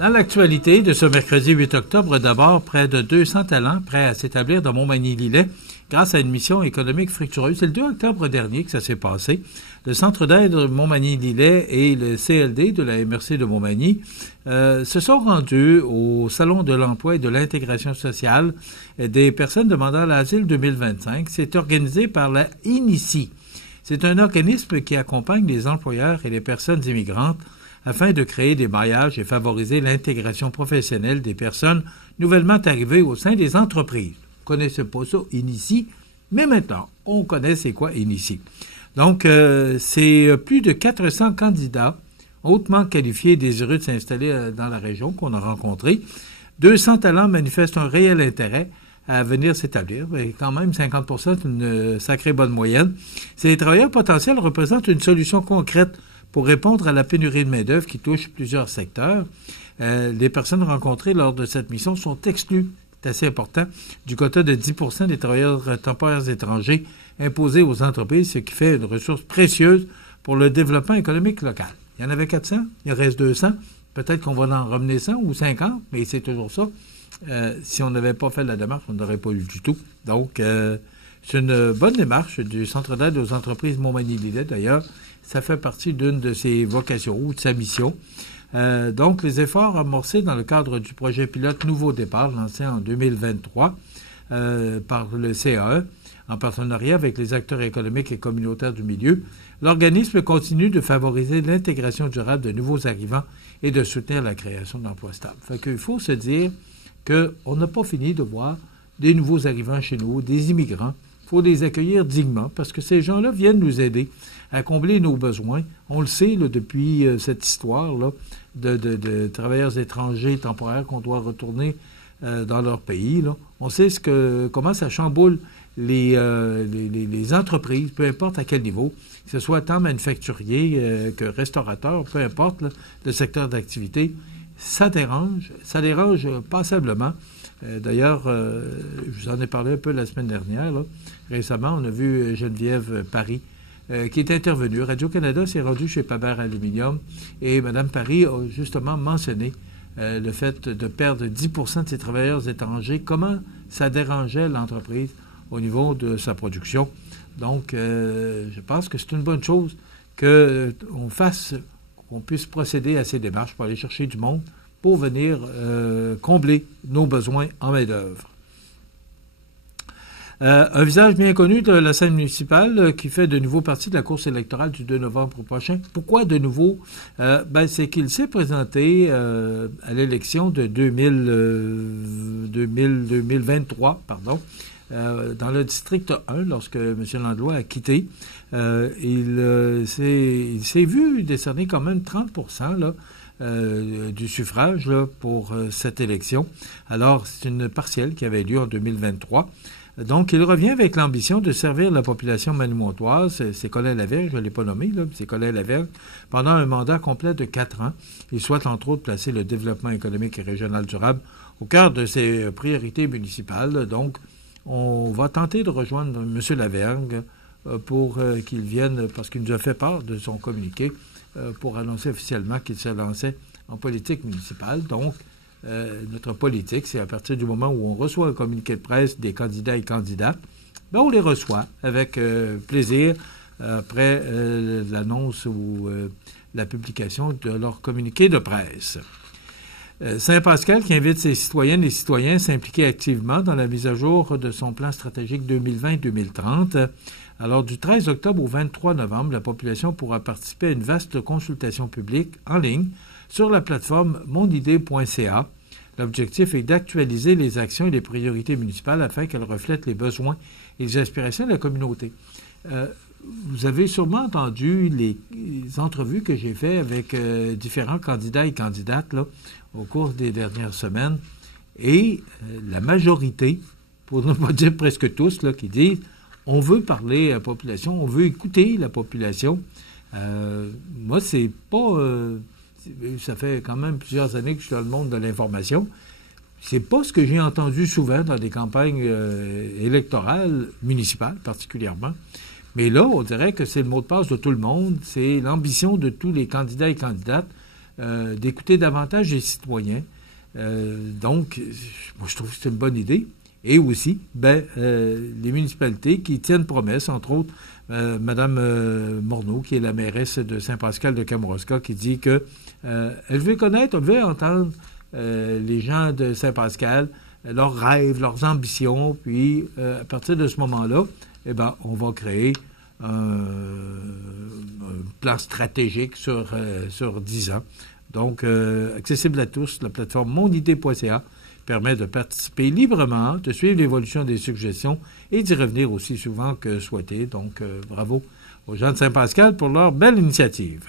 Dans l'actualité de ce mercredi 8 octobre, d'abord, près de 200 talents prêts à s'établir dans Montmagny-Lillet grâce à une mission économique fructueuse. C'est le 2 octobre dernier que ça s'est passé. Le Centre d'aide Montmagny-Lillet et le CLD de la MRC de Montmagny se sont rendus au Salon de l'emploi et de l'intégration sociale des personnes demandant l'asile 2025. C'est organisé par la INICI. C'est un organisme qui accompagne les employeurs et les personnes immigrantes afin de créer des maillages et favoriser l'intégration professionnelle des personnes nouvellement arrivées au sein des entreprises. Vous ne connaissez pas ça, INICI, mais maintenant, on connaît c'est quoi INICI. Donc, c'est plus de 400 candidats hautement qualifiés et désireux de s'installer dans la région qu'on a rencontrés. 200 talents manifestent un réel intérêt à venir s'établir. Et quand même, 50 % c'est une sacrée bonne moyenne. Ces travailleurs potentiels représentent une solution concrète pour répondre à la pénurie de main-d'œuvre qui touche plusieurs secteurs. Les personnes rencontrées lors de cette mission sont exclues, c'est assez important, du quota de 10 % des travailleurs temporaires étrangers imposés aux entreprises, ce qui fait une ressource précieuse pour le développement économique local. Il y en avait 400, il en reste 200. Peut-être qu'on va en ramener 100 ou 50, mais c'est toujours ça. Si on n'avait pas fait la démarche, on n'aurait pas eu du tout. Donc, c'est une bonne démarche du Centre d'aide aux entreprises Montmagny-Lillet, d'ailleurs. Ça fait partie d'une de ses vocations ou de sa mission. Donc, les efforts amorcés dans le cadre du projet pilote Nouveau Départ, lancé en 2023 par le CAE, en partenariat avec les acteurs économiques et communautaires du milieu, l'organisme continue de favoriser l'intégration durable de nouveaux arrivants et de soutenir la création d'emplois stables. Fait qu'il faut se dire qu'on n'a pas fini de voir des nouveaux arrivants chez nous, des immigrants. Il faut les accueillir dignement parce que ces gens-là viennent nous aider à combler nos besoins. On le sait là, depuis cette histoire-là de travailleurs étrangers temporaires qu'on doit retourner dans leur pays. Là. On sait comment ça chamboule les entreprises, peu importe à quel niveau, que ce soit tant manufacturier que restaurateur, peu importe là, le secteur d'activité, ça dérange passablement. D'ailleurs, je vous en ai parlé un peu la semaine dernière. Là. Récemment, on a vu Geneviève Paris qui est intervenue. Radio-Canada s'est rendu chez Paber Aluminium et Mme Paris a justement mentionné le fait de perdre 10 % de ses travailleurs étrangers, comment ça dérangeait l'entreprise au niveau de sa production. Donc, je pense que c'est une bonne chose qu'on puisse procéder à ces démarches pour aller chercher du monde pour venir combler nos besoins en main-d'œuvre. Un visage bien connu de la scène municipale qui fait de nouveau partie de la course électorale du 2 novembre prochain. Pourquoi de nouveau? C'est qu'il s'est présenté à l'élection de 2023, dans le district 1, lorsque M. Landlois a quitté. Il s'est vu décerner quand même 30 % là, du suffrage là, pour cette élection. Alors, c'est une partielle qui avait lieu en 2023. Donc, il revient avec l'ambition de servir la population manicoumontoise, c'est Colin Lavergne, je ne l'ai pas nommé, là, c'est Colin Lavergne, pendant un mandat complet de 4 ans. Il souhaite, entre autres, placer le développement économique et régional durable au cœur de ses priorités municipales. Donc, on va tenter de rejoindre M. Lavergne pour qu'il vienne, parce qu'il nous a fait part de son communiqué, pour annoncer officiellement qu'il se lançait en politique municipale. Donc, notre politique, c'est à partir du moment où on reçoit un communiqué de presse des candidats et candidates, on les reçoit avec plaisir après l'annonce ou la publication de leur communiqué de presse. Saint-Pascal qui invite ses citoyennes et citoyens à s'impliquer activement dans la mise à jour de son plan stratégique 2020-2030. Alors, du 13 octobre au 23 novembre, la population pourra participer à une vaste consultation publique en ligne sur la plateforme monidée.ca. L'objectif est d'actualiser les actions et les priorités municipales afin qu'elles reflètent les besoins et les aspirations de la communauté. Vous avez sûrement entendu les entrevues que j'ai faites avec différents candidats et candidates là, au cours des dernières semaines. Et la majorité, pour ne pas dire presque tous, là, qui disent on veut parler à la population, on veut écouter la population. Moi, c'est pas... ça fait quand même plusieurs années que je suis dans le monde de l'information. C'est pas ce que j'ai entendu souvent dans des campagnes électorales, municipales particulièrement. Mais là, on dirait que c'est le mot de passe de tout le monde. C'est l'ambition de tous les candidats et candidates d'écouter davantage les citoyens. Donc, moi, je trouve que c'est une bonne idée. Et aussi, les municipalités qui tiennent promesse, entre autres, Mme Morneau, qui est la mairesse de Saint-Pascal de Kamouraska, qui dit que elle veut connaître, elle veut entendre les gens de Saint-Pascal, leurs rêves, leurs ambitions, puis à partir de ce moment-là, on va créer un plan stratégique sur 10 ans. Donc, accessible à tous, la plateforme monidée.ca permet de participer librement, de suivre l'évolution des suggestions et d'y revenir aussi souvent que souhaité. Donc, bravo aux gens de Saint-Pascal pour leur belle initiative.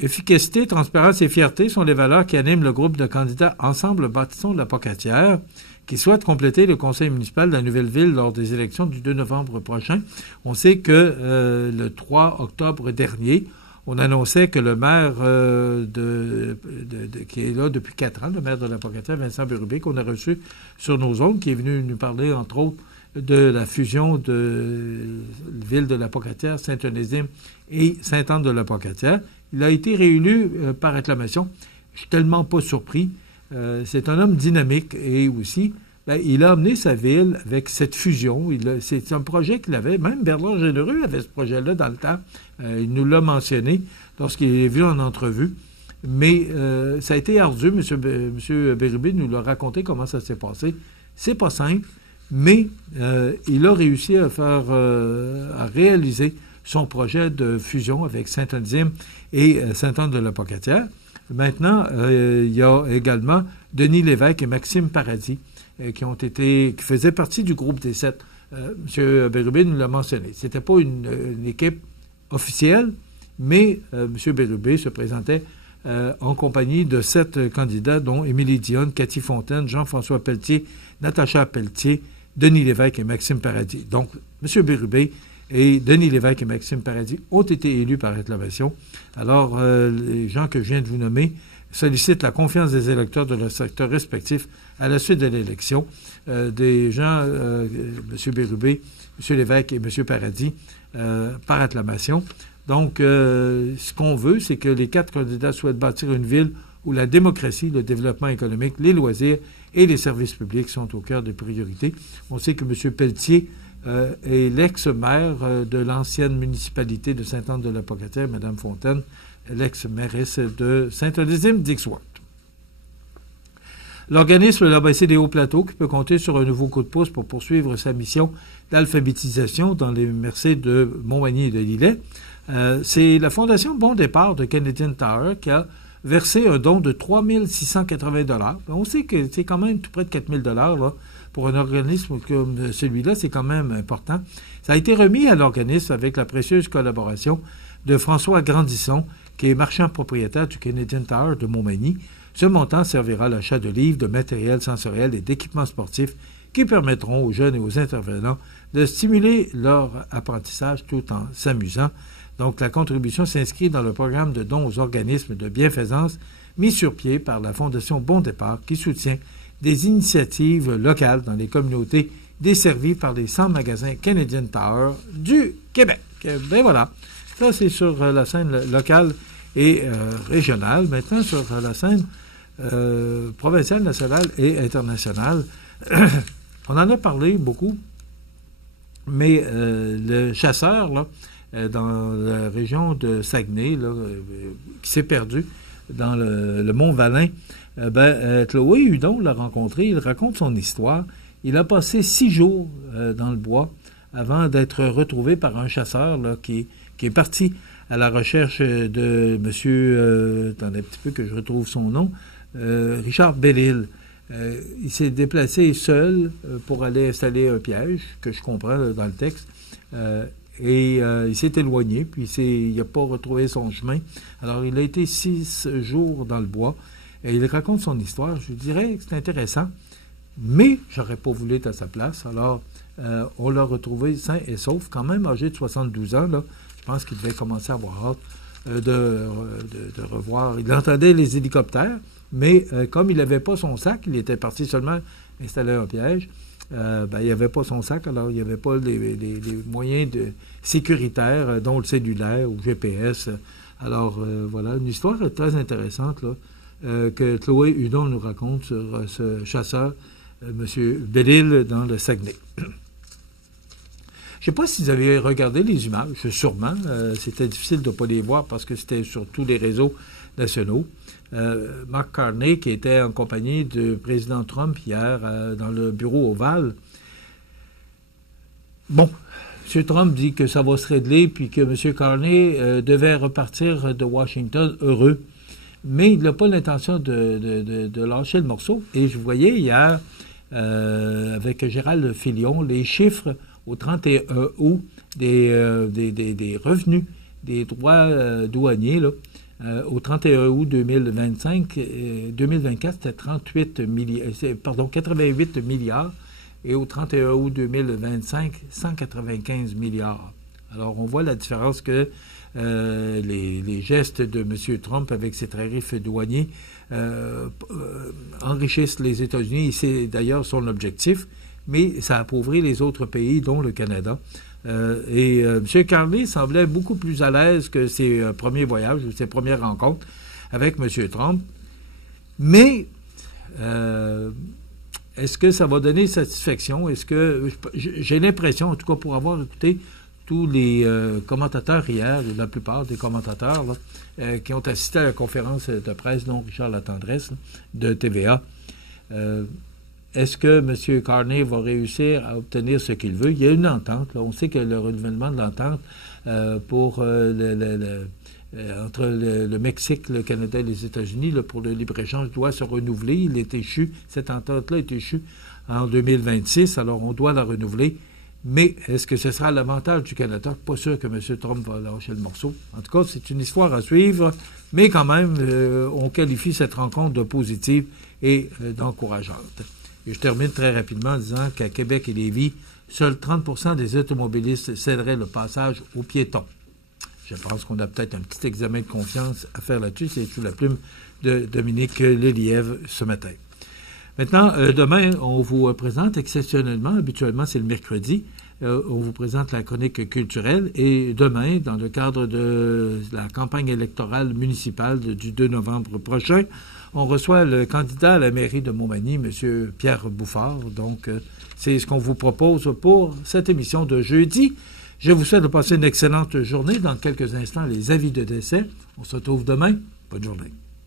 Efficacité, transparence et fierté sont les valeurs qui animent le groupe de candidats Ensemble Bâtissons de la Pocatière qui souhaitent compléter le conseil municipal de la Nouvelle-Ville lors des élections du 2 novembre prochain. On sait que le 3 octobre dernier, on annonçait que le maire qui est là depuis 4 ans, le maire de la Pocatière, Vincent Bérubé, qu'on a reçu sur nos ondes, qui est venu nous parler, entre autres, de la fusion de ville de la Pocatière, Saint-Onésime et Sainte-Anne de la Pocatière. Il a été réélu par acclamation. Je suis tellement pas surpris. C'est un homme dynamique et aussi, il a amené sa ville avec cette fusion. C'est un projet qu'il avait. Même Bernard Généreux avait ce projet-là dans le temps. Il nous l'a mentionné lorsqu'il est venu en entrevue. Mais ça a été ardu. M. Bérubé nous l'a raconté comment ça s'est passé. C'est pas simple, mais il a réussi à réaliser son projet de fusion avec Saint-Onésime et Sainte-Anne de la Pocatière. Maintenant, il y a également Denis Lévesque et Maxime Paradis qui faisaient partie du groupe des 7. M. Bérubé nous l'a mentionné. C'était pas une équipe officielle, mais M. Bérubé se présentait en compagnie de 7 candidats, dont Émilie Dionne, Cathy Fontaine, Jean-François Pelletier, Natacha Pelletier, Denis Lévesque et Maxime Paradis. Donc, M. Bérubé et Denis Lévesque et Maxime Paradis ont été élus par acclamation. Alors, les gens que je viens de vous nommer sollicitent la confiance des électeurs de leur secteur respectif à la suite de l'élection. Des gens, M. Bérubé, M. Lévesque et M. Paradis, par acclamation. Donc, ce qu'on veut, c'est que les 4 candidats souhaitent bâtir une ville où la démocratie, le développement économique, les loisirs et les services publics sont au cœur des priorités. On sait que M. Pelletier est l'ex-maire de l'ancienne municipalité de Sainte-Anne de la Pocatière, Mme Fontaine, l'ex-mairesse de Saint-Onésime-Dixworth. L'organisme l'ABC des Hauts-Plateaux, qui peut compter sur un nouveau coup de pouce pour poursuivre sa mission d'alphabétisation dans les MRC de Montmagny et de Lillet, c'est la Fondation Bon Départ de Canadian Tower qui a versé un don de 3 680 $. On sait que c'est quand même tout près de 4 000 $, pour un organisme comme celui-là, c'est quand même important. Ça a été remis à l'organisme avec la précieuse collaboration de François Grandisson, qui est marchand propriétaire du Canadian Tower de Montmagny. Ce montant servira à l'achat de livres, de matériel sensoriel et d'équipements sportifs qui permettront aux jeunes et aux intervenants de stimuler leur apprentissage tout en s'amusant. Donc, la contribution s'inscrit dans le programme de dons aux organismes de bienfaisance mis sur pied par la Fondation Bon Départ qui soutient des initiatives locales dans les communautés desservies par les 100 magasins Canadian Tower du Québec. Ben voilà, ça c'est sur la scène locale et régionale. Maintenant, sur la scène provinciale, nationale et internationale, on en a parlé beaucoup, mais le chasseur, là, dans la région de Saguenay, là, qui s'est perdu dans le Mont-Valin, Chloé Hudon l'a rencontré, il raconte son histoire. Il a passé 6 jours dans le bois avant d'être retrouvé par un chasseur là, qui est parti à la recherche de monsieur, attendez un petit peu que je retrouve son nom, Richard Bellil. Il s'est déplacé seul pour aller installer un piège, que je comprends là, dans le texte, et il s'est éloigné, puis il n'a pas retrouvé son chemin. Alors, il a été 6 jours dans le bois, et il raconte son histoire. Je dirais que c'est intéressant, mais j'aurais pas voulu être à sa place. Alors, on l'a retrouvé sain et sauf, quand même âgé de 72 ans, là. Je pense qu'il devait commencer à avoir hâte de revoir. Il entendait les hélicoptères, mais comme il n'avait pas son sac, il était parti seulement installer un piège, il n'y avait pas son sac, alors il n'y avait pas les moyens sécuritaires, dont le cellulaire ou GPS. Alors, voilà, une histoire très intéressante là, que Chloé Hudon nous raconte sur ce chasseur, M. Bellil, dans le Saguenay. Je ne sais pas si vous avez regardé les images, sûrement. C'était difficile de ne pas les voir parce que c'était sur tous les réseaux nationaux. Mark Carney, qui était en compagnie du président Trump hier dans le bureau ovale. Bon, M. Trump dit que ça va se régler puis que M. Carney devait repartir de Washington heureux. Mais il n'a pas l'intention de lâcher le morceau. Et je voyais hier, avec Gérald Filion, les chiffres au 31 août des revenus, des droits douaniers, là, au 31 août 2025, 2024, c'était 88 milliards, et au 31 août 2025, 195 milliards. Alors, on voit la différence que les gestes de M. Trump avec ses tarifs douaniers enrichissent les États-Unis, et c'est d'ailleurs son objectif, mais ça appauvrit les autres pays, dont le Canada. M. Carney semblait beaucoup plus à l'aise que ses premiers voyages ou ses premières rencontres avec M. Trump. Mais est-ce que ça va donner satisfaction? Est-ce que j'ai l'impression, en tout cas pour avoir écouté tous les commentateurs hier, la plupart des commentateurs là, qui ont assisté à la conférence de presse, dont Richard Latendresse de TVA, est-ce que M. Carney va réussir à obtenir ce qu'il veut? Il y a une entente. Là. On sait que le renouvellement de l'entente pour entre le Mexique, le Canada et les États-Unis pour le libre-échange doit se renouveler. Il est échu. Cette entente-là est échue en 2026. Alors, on doit la renouveler. Mais est-ce que ce sera à l'avantage du Canada? Pas sûr que M. Trump va lâcher le morceau. En tout cas, c'est une histoire à suivre. Mais quand même, on qualifie cette rencontre de positive et d'encourageante. Et je termine très rapidement en disant qu'à Québec et Lévis, seuls 30 des automobilistes céderaient le passage aux piétons. Je pense qu'on a peut-être un petit examen de confiance à faire là-dessus. C'est sous la plume de Dominique Lelièvre ce matin. Maintenant, demain, on vous présente exceptionnellement, habituellement c'est le mercredi, on vous présente la chronique culturelle. Et demain, dans le cadre de la campagne électorale municipale du 2 novembre prochain, on reçoit le candidat à la mairie de Montmagny, M. Pierre Bouffard. Donc, c'est ce qu'on vous propose pour cette émission de jeudi. Je vous souhaite de passer une excellente journée. Dans quelques instants, les avis de décès. On se retrouve demain. Bonne journée.